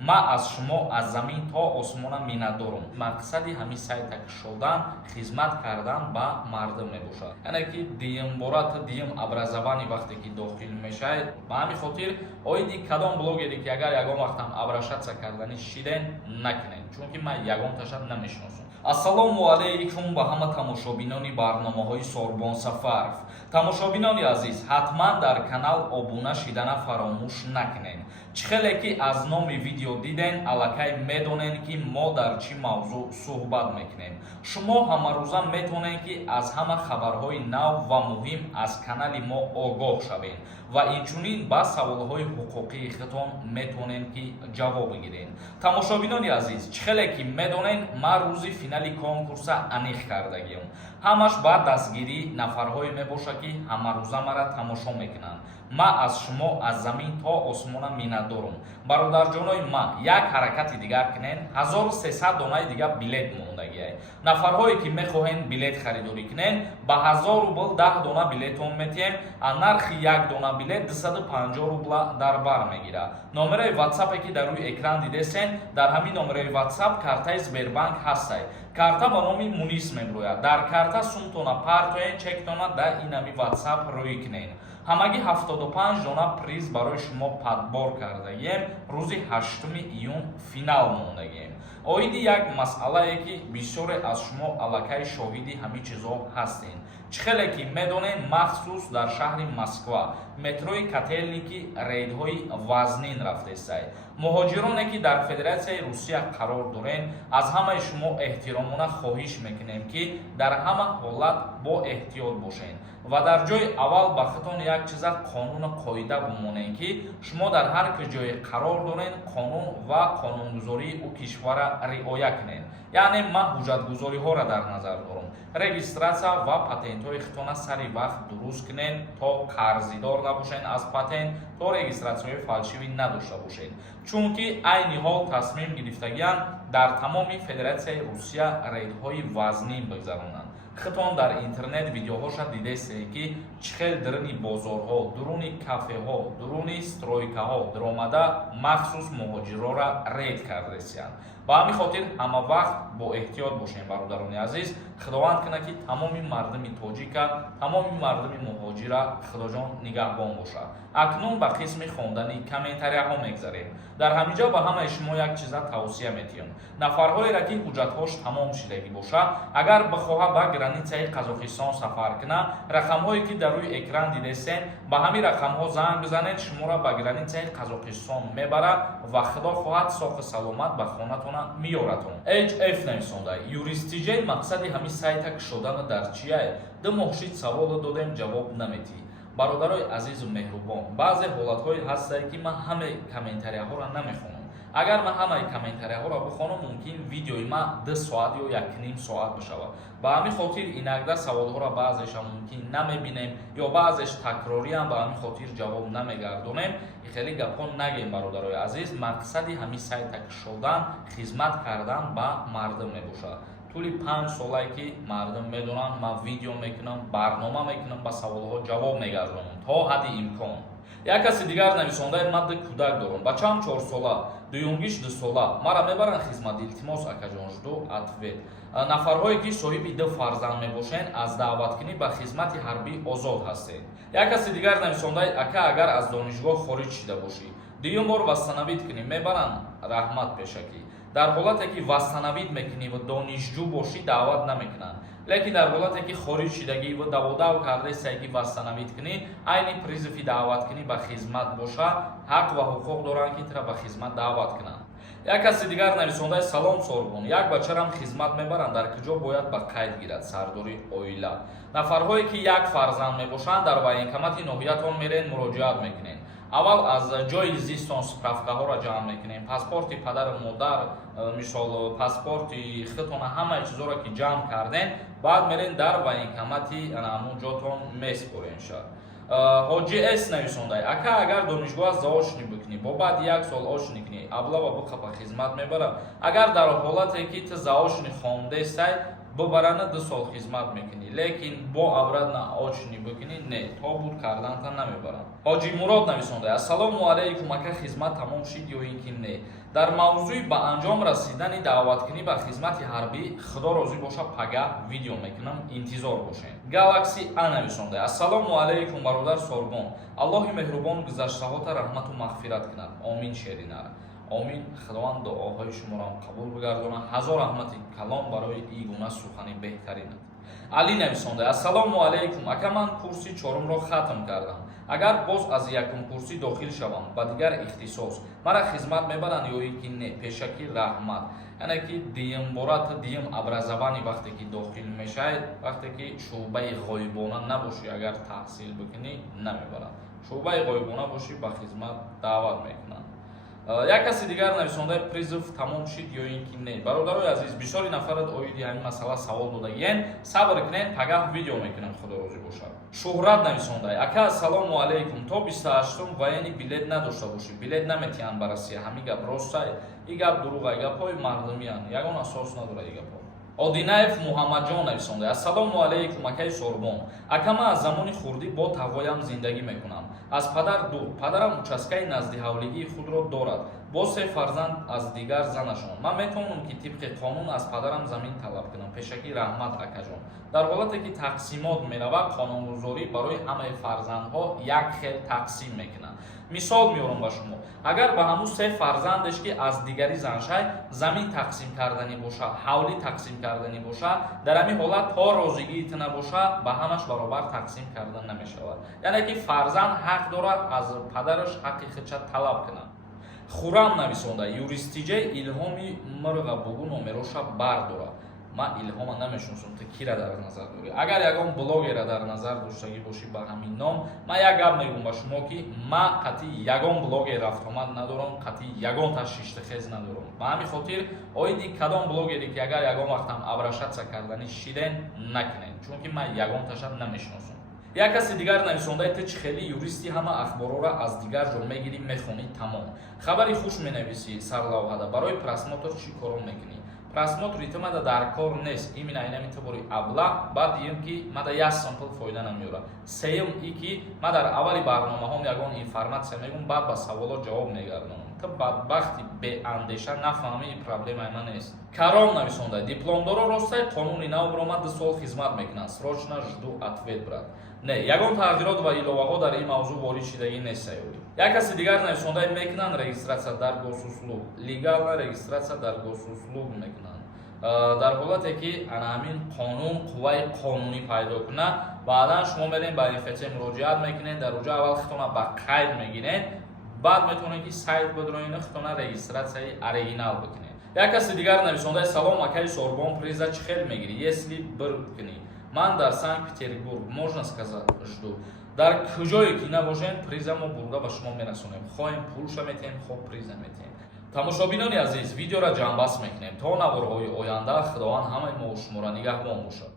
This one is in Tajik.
ма аз шумо аз замин то осмона миннатдорам. мақсади ҳамин сайта шудан хизмат кардан ба мардум мебошад. яъне ки диюмбора диюм образовани вақте ки дохил мешавед ба ҳамин хотир оиди кадом блогере ки агар ягон вақтам обрашатся кардани шиден накунед, чунки ман ягонташа намешиносам. ассалому алайкум ба ҳама тамошобинони барномаҳои Сорбон Сафаров. тамошобинони азиз, ҳатман дар канал обуна шидана фаромӯш накунед. чихеле ки аз номи видео диден аллакай медонед ки мо дар чӣ мавзӯъ суҳбат мекунем. шумо ҳамарӯза метавонед ки аз ҳама хабарҳои нав ва муҳим аз канали мо огоҳ шавед ва инчунин ба саволҳои ҳуқуқии худтон метавонед ки ҷавоб гиред. тамошобинони азиз, чихеле ки медонед ман рӯзи финали конкурса аниқ кардагиам. ҳамаш ба дастгирии нафарҳое мебошад ки ҳамарӯза мара тамошо мекунанд. ман аз шумо аз замин то осмона миннатдорам. бародарҷонои ман, як ҳаракати дигар кунед, 1300 донаи дигар билет мондагиай. нафарҳое ки мехоҳед билет харидорӣ кунед, ба 1000 рубл 10 дона билетон метиҳем, а нархи як дона билет 250 рубла дар бар мегирад. номераи ватсапе ки дар рӯи экран дидесен, дар ҳамин номераи ватсап картаи Сбербанк ҳастай. карта ба номи Мунис меброяд. дар карта сумтона партоен чектона дар ин ҳами ватсап рӯй кунед. ҳамагӣ 75 дона приз барои шумо падбор кардагием. рӯзи 8 июн финал мондагием. оиди як масъалае ки бисёре аз шумо аллакай шоҳиди ҳамин чизҳо ҳастед. чихеле ки медонед, махсус дар шаҳри Москва метрои котельники рейдҳои вазнин рафтестай. муҳоҷироне ки дар Федератсияи Русия қарор дорен, аз ҳамаи шумо эҳтиромона хоҳиш мекунем ки дар ҳама ҳолат бо эҳтиёт бошед ва дар ҷои аввал ба худтон як чиза қонуну қоида бимонед ки шумо дар ҳар куҷое қарор доред қонун ва қонунгузории ӯ кишвара риоя кунед. яъне ман ҳуҷҷатгузориҳоро дар назар дорам. регистратсия ва патентҳои худтона сари вақт дуруст кунед, то қарзидор набошед аз патент, то регистратсияҳои фалшивӣ надошта бошед. чунки айни ҳол тасмим гирифтагианд дар тамоми Федератсияи Русия рейдҳои вазнин бигзаронанд. худтон дар интернет видеоҳоша дидесед ки чӣ хел дурини бозорҳо, дуруни кафеҳо, дуруни стройкаҳо диромада махсус муҳоҷирора рейд кардесиянд. ба ҳамин хотир ҳама вақт бо эҳтиёт бошем бародарони азиз. худованд кунад ки тамоми мардуми тоҷика, тамоми мардуми муҳоҷира худоҷон нигаҳбон бошад. акнун ба қисми хондани комментарияҳо мегзарем. дар ҳаминҷо ба ҳамаи шумо як чиза тавсия метиҳам. нафарҳоеро ки ҳуҷҷатҳош тамом шудагӣ бошад, агар бихоҳад ба границаи Қазоқистон сафар кунад, рақамҳое ки дар рӯи экран дидесен, ба ҳамин рақамҳо занг бизанед, шуморо ба границаи Қазоқистон мебарад ва худо хоҳад соҳу саломат ба хонатона миёратон. HF нависонда юристиҷаи мақсади ҳамин сайта кушодана дар чияе? ду моҳшид саволо додем, ҷавоб наметиҳӣ. бародарои азизу меҳрубон, баъзе ҳолатҳое ҳастае ки ман ҳамаи комментарияҳоро намехонам. агар ман ҳамаи комментарияҳоро бихонам, мумкин видеои ман 2 соат ё 1.5 соат бишавад. ба ҳамин хотир инагда саволҳоро баъзеша мумкин намебинем ё баъзеш такрориам, ба ҳамин хотир ҷавоб намегардонем. хеле гапҳо нагем бародарои азиз. мақсади ҳамин сайта кушодан хизмат кардан ба мардум мебошад. тӯли 5 солае ки мардум медонанд ман видео мекунам, барнома мекунам, ба саволҳо ҷавоб мегардонам то ҳадди имкон. як каси дигар нависондаи ман 2 кӯдак дорам. бачаам 4 сола, дуюмгиш 2 сола. мара мебаранд хизмат. илтимос акаҷон жду ответ. нафарҳое ки соҳиби 2 фарзанд мебошед, аз даъваткунӣ ба хизмати ҳарбӣ озод ҳастед. як каси дигар нависондаи ака, агар аз донишгоҳ хориҷ шуда бошӣ, дуюм бор вастанавид кунӣ, мебаранд раҳмат пешакӣ. дар ҳолате ки вастанавид мекунӣ ва донишҷӯ бошӣ, даъват намекунанд. лекин дар ҳолате ки хориҷ шудагӣ ва даводав кардесае ки вастанавид кунӣ, айни призифи даъваткунӣ ба хизмат боша, ҳақ ва ҳуқуқ доранд ки тира ба хизмат даъват кунанд. як каси дигар нависондаи салом Сорбон, як бачарам хизмат мебаранд, дар куҷо бояд ба қайд гирад сардори оила. нафарҳое ки як фарзанд мебошанд, дар военкомати ноҳиятон мерен, муроҷиат мекунед. аввал аз ҷои зистон справкаҳоро ҷамъ мекунем, паспорти падару модар, мисол паспорти худтона, ҳамаи чизҳоро ки ҷамъ кардем, баъд мерен дар военкомати ҳамун ҷотон меспорем шад. ҳоҷи эс нависондай, ака агар донишгоҳ заочни бикунӣ, бо баъди 1 сол очни кунӣ, аблава буқа ба хизмат мебарад. агар дар ҳолате ки ту заочни хондесай, бибарана 2 сол хизмат мекунӣ, лекин бо аврад на очни бикунӣ, не, тобут карданта намебарам. Ҳоҷи Мурод нависонда: ассалому алайкум, ака хизмат тамом шид ё ин ки не? Дар мавзӯи ба анҷом расидани даъваткунӣ ба хизмати ҳарбӣ худо розӣ боша пага видео мекунам, интизор бошед. Galaxy A нависонда: ассалому алайкум бародар Сорбон, Аллоҳи меҳрубон гузаштаҳота раҳмату мағфират кунад. Омин шеринара. Омин. Худованд дуоҳои шуморо қабул бигардонад. Ҳазор раҳмати калон барои ин гуна сухани беҳтаринат. Али нависонда: ассалому алайкум, ака ман курси 4-ро хатм кардам. Агар боз аз якум курси дохил шавам ба дигар ихтисос, мара хизмат мебаранд ё ин ки не? Пешакӣ раҳмат. Яъне ки диюмбора та диюм абразабани вақте ки дохил мешавед, вақте ки шуъбаи ғоибона набошӣ, агар таҳсил бикунӣ намебаранд. Шуъбаи ғоибона бошӣ, ба хизмат даъват мекунанд. Як каси дигар нависонда: призв тамом шид ё ин ки не? Бародарои азиз, бисёри нафарат оиди ҳамин масъала савол додагиен. Сабр кунед, пагаҳ видео мекунем, худо розӣ бошад. Шуҳрат нависонда: ака ассалому алайкум, то 28-ум воени билет надошта бошӣ, билет наметиҳанд ба Россия. Ҳамин гап роста? И гап дуруға, гапҳои мардумиянд, ягон асос надорад ин гапҳо. Одинаев Муҳаммадҷон нависонда: ассалому алайкум, акаи Сорбон, ака ман аз замони хурдӣ бо тағоям зиндагӣ мекунам. Аз падар дур. Падарам участкаи наздиҳавлигии худро дорад, бо 3 фарзанд аз дигар занашон. Ман метавонам ки тибқи қонун аз падарам замин талаб кунам. Пешакӣ раҳмат, акаҷон. Дар ҳолате ки тақсимот меравад, қонунгузорӣ барои ҳамаи фарзандҳо як хел тақсим мекунад. Мисол меорам ба шумо: агар ба ҳамун 3 фарзандеш ки аз дигари заншай замин тақсим карданӣ боша, ҳавлӣ тақсим карданӣ боша, дар ҳамин ҳолат то розигиит набоша, ба ҳамаш баробар тақсим кардан намешавад. Яъне ки фарзанд ҳақ дорад аз падараш ҳаққи худша талаб кунад. Хуррам нависонда: юристиҷаи илҳоми мирға бугу номероша бардорад. Ман илҳома намешуносам, то кира дар назар дорӣ. Агар ягон блогера дар назар доштагӣ бошӣ ба ҳамин ном, ман як гап мегӯям ба шумо ки ман қатъи ягон блогер рафтомад надорам, қатъи ягон ташвиштахез надорам. Ба ҳамин хотир оиди кадом блогере ки агар ягон вақтам абрашатса карданӣ шиден, накунед, чунки ман ягон таша намешиносам. Як каси дигар нависонда: ту чӣ хели юристи ҳама ахборора аз дигар ҷо мегирӣ, мехонӣ, тамом. Хабари хуш менависӣ сарлавҳада, барои просмотр чӣ коро мекунӣ? Просмотр итмада дар кор нест. Именно инами табори авла, баъд диюм ки мада як сампл фоида намеёрад. Сеюм и ки ма дар аввали барномаҳом ягон информатсия мегӯям, баъд ба саволот ҷавоб мегардонам. Та бадбахти беандеша нафаҳмӣ, ин проблемаи ман нест. Каром нависонда: дипломдоро ростай қонуни нав биромад, 2 сол хизмат мекунанд. Срочно жду ответ, брат. Не, ягон тағйирот ва иловаҳо дар ин мавзӯъ ворид шидагӣ нест. Як каси дигар нависонда: мекунанд регистратсия дар госуслуг. Легална регистратсия дар госуслуг мекунанд. Дар ҳолате ки ҳамин қонун қувваи қонунӣ пайдо кунад, баъдан шумо мерем ба НФЦ муроҷиат мекунед, дар оҷа аввал хитона ба қайд мегиред, баъд метавонед ки сайт бидроед, хитона регистратсияи оригинал бикунед. Як каси дигар нависонда: салом, акаи Сорбон, приза чӣ хел мегирӣ, если бир кунӣ? Ман дар Санкт-Петербург, можно сказать, жду. Дар куҷое ки набошем, приза мо бурда ба шумо мерасонем. Хоҳем пулша метиҳем, хоҳ приза метиҳем. Тамошобинони азиз, видеоро ҷамъбаст мекунем. То наворҳои оянда, Худованд ҳамаи мо шуморо нигаҳбон бошад.